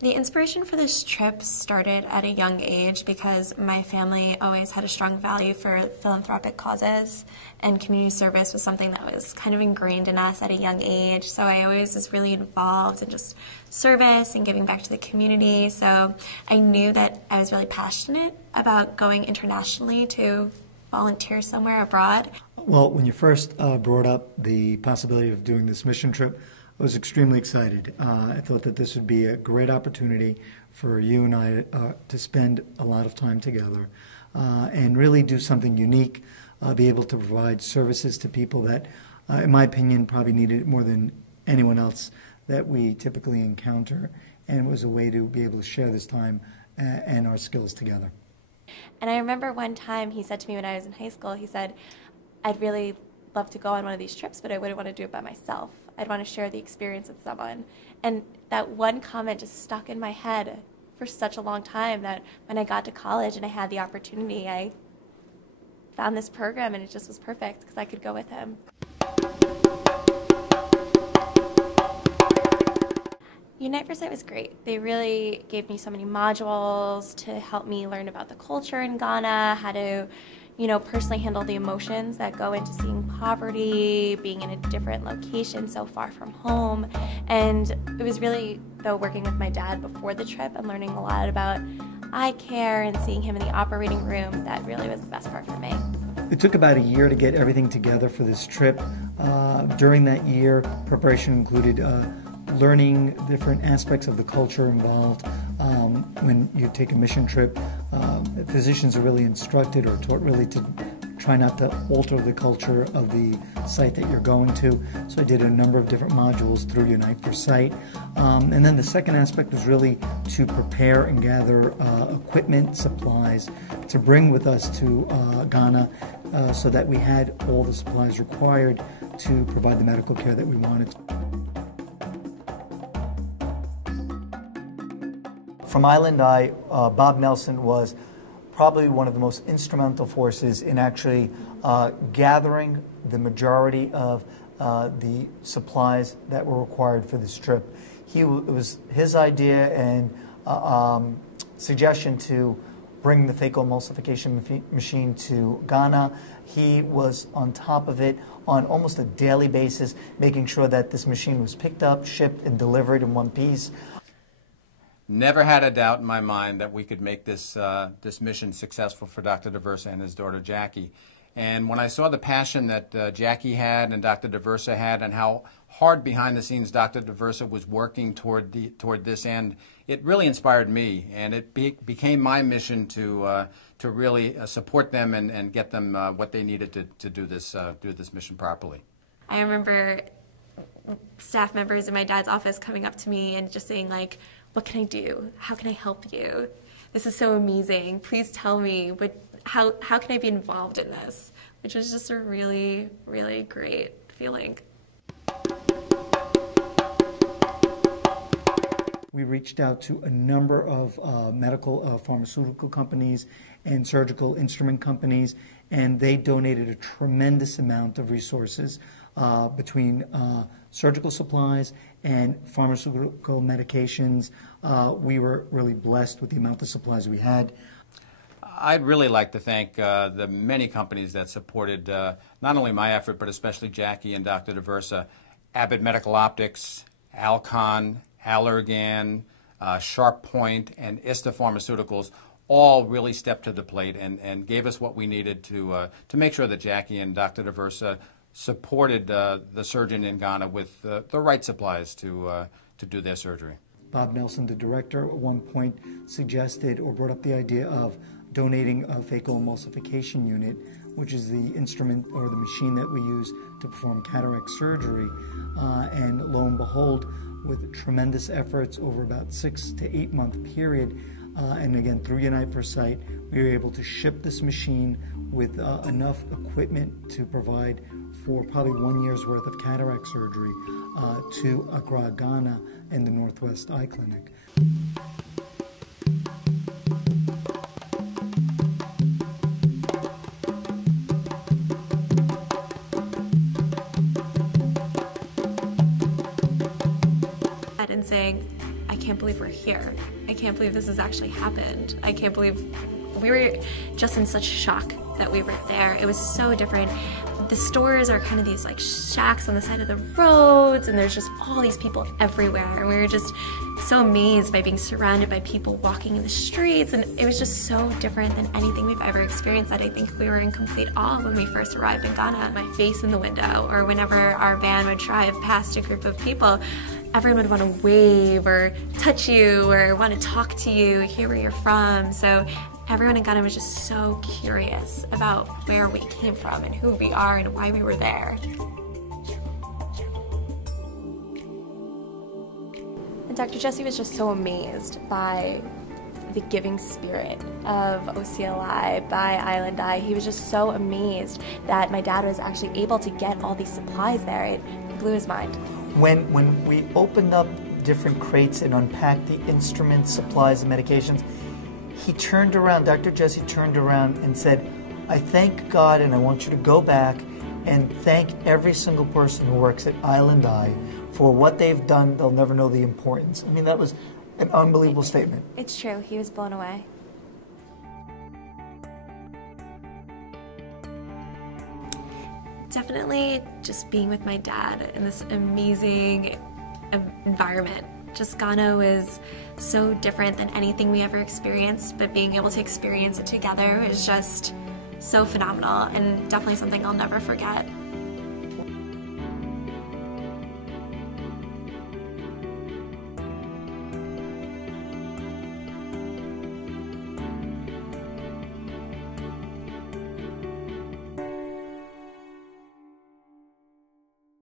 The inspiration for this trip started at a young age because my family always had a strong value for philanthropic causes, and community service was something that was kind of ingrained in us at a young age. So I always was really involved in just service and giving back to the community. So I knew that I was really passionate about going internationally to volunteer somewhere abroad. Well, when you first brought up the possibility of doing this mission trip, I was extremely excited. I thought that this would be a great opportunity for you and I to spend a lot of time together and really do something unique, be able to provide services to people that, in my opinion, probably needed it more than anyone else that we typically encounter, and it was a way to be able to share this time and our skills together. And I remember one time he said to me when I was in high school, he said, "I'd really love to go on one of these trips, but I wouldn't want to do it by myself. I'd want to share the experience with someone." And that one comment just stuck in my head for such a long time that when I got to college and I had the opportunity, I found this program and it just was perfect because I could go with him. Unite for Sight was great. They really gave me so many modules to help me learn about the culture in Ghana, how to personally handle the emotions that go into seeing poverty, being in a different location so far from home. And it was really, though, working with my dad before the trip and learning a lot about eye care and seeing him in the operating room, that really was the best part for me. It took about a year to get everything together for this trip. During that year, preparation included learning different aspects of the culture involved. When you take a mission trip, physicians are really instructed or taught really to try not to alter the culture of the site that you're going to. So I did a number of different modules through Unite for Sight. And then the second aspect was really to prepare and gather equipment, supplies to bring with us to Ghana so that we had all the supplies required to provide the medical care that we wanted. From Island Eye, Bob Nelson was probably one of the most instrumental forces in actually gathering the majority of the supplies that were required for this trip. It was his idea and suggestion to bring the phaco emulsification machine to Ghana. He was on top of it on almost a daily basis, making sure that this machine was picked up, shipped, and delivered in one piece. Never had a doubt in my mind that we could make this this mission successful for Dr. D'Aversa and his daughter Jackie. And when I saw the passion that Jackie had and Dr. D'Aversa had, and how hard behind the scenes Dr. D'Aversa was working toward this end, it really inspired me, and it became my mission to really support them and get them what they needed to do this mission properly. I remember staff members in my dad's office coming up to me and just saying, like, "What can I do? How can I help you? This is so amazing. Please tell me, how can I be involved in this?" Which was just a really, really great feeling. We reached out to a number of medical pharmaceutical companies and surgical instrument companies, and they donated a tremendous amount of resources between surgical supplies and pharmaceutical medications. We were really blessed with the amount of supplies we had. I'd really like to thank the many companies that supported not only my effort, but especially Jackie and Dr. D'Aversa. Abbott Medical Optics, Alcon, Allergan, Sharp Point, and ISTA Pharmaceuticals all really stepped to the plate and gave us what we needed to make sure that Jackie and Dr. D'Aversa supported the surgeon in Ghana with the right supplies to do their surgery. Bob Nelson, the director, at one point suggested or brought up the idea of donating a phaco emulsification unit, which is the instrument or the machine that we use to perform cataract surgery. And lo and behold, with tremendous efforts over about 6 to 8 month period, and again through Unite for Sight, we were able to ship this machine with enough equipment to provide for probably 1 year's worth of cataract surgery to Accra, Ghana, and the Northwest Eye Clinic. And saying, I can't believe we're here. I can't believe this has actually happened. I can't believe we were just in such shock that we were there. It was so different. The stores are kind of these like shacks on the side of the roads, and there's just all these people everywhere. And we were just so amazed by being surrounded by people walking in the streets, and it was just so different than anything we've ever experienced that I think we were in complete awe when we first arrived in Ghana. My face in the window, or whenever our van would drive past a group of people, everyone would want to wave or touch you or want to talk to you, hear where you're from. So everyone in Ghana was just so curious about where we came from and who we are and why we were there. And Dr. Jesse was just so amazed by the giving spirit of OCLI, by Island Eye. He was just so amazed that my dad was actually able to get all these supplies there. It blew his mind. When we opened up different crates and unpacked the instruments, supplies, and medications, he turned around, Dr. Jesse turned around and said, I thank God, and I want you to go back and thank every single person who works at Island Eye for what they've done. They'll never know the importance. I mean, that was an unbelievable statement. It's true. He was blown away. Definitely just being with my dad in this amazing environment. Just Ghana was so different than anything we ever experienced, but being able to experience it together was just so phenomenal and definitely something I'll never forget.